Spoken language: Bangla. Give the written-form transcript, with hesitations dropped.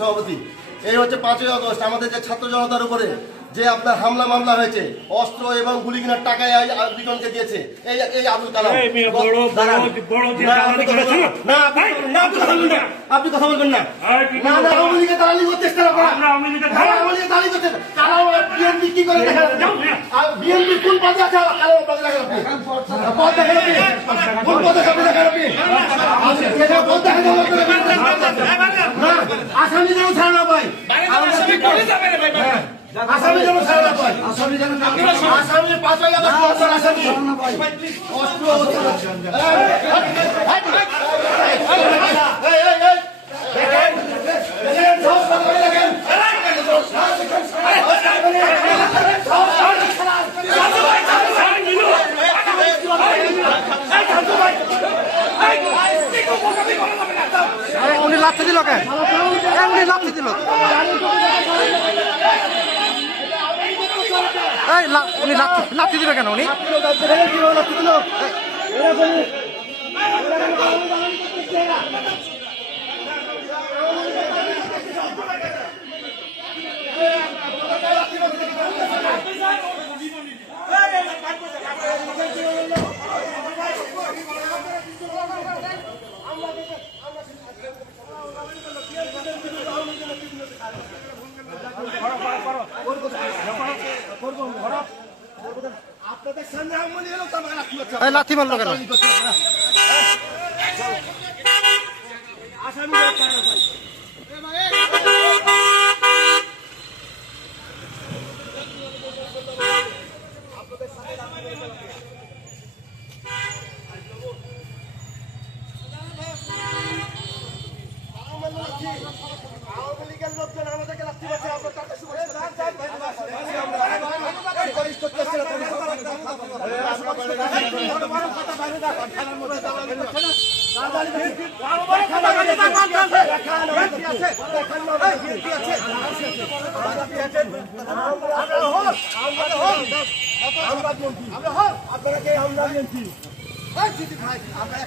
সভাপতি, এই হচ্ছে 5ই আগস্ট আমাদের যে ছাত্র জনতার উপরে যে আপনার হামলা মামলা হয়েছে, অস্ত্র এবং গুলি কেনার টাকায় লিটনকে দিয়েছে এই আবুল কালাম। আপনি কথা বলবেন না। আওয়ামী লীগের দালালি করতে চেষ্টা করেন। আওয়ামী লীগের দালালি করতে বিএনপি কি করে দেখেন? বিএনপি কোন পদে আছে? পদ দেখেন আপনি, পদ দেখেন আপনি, কোন পদে আপনি দেখেন আপনি পদ দেখেন। আসামি যেন ছাড়া না পাই, আসামি যেন ছাড়া না পাই, আসামি 5ই আগস্ট আসামি অস্ত্র উনি লাথি দিল কেন? এমনি লাথি দিল। উনি লাথি দিল কেন? উনি আপনাদের সামনে আমলি হলো তো লাথি মারলো কেন? আসামি আওয়ামী লীগের লোকজন আমাদেরকে লাথি মারছে। আপনার টাকা আপনাকে আমরা নিয়েছি। আপনার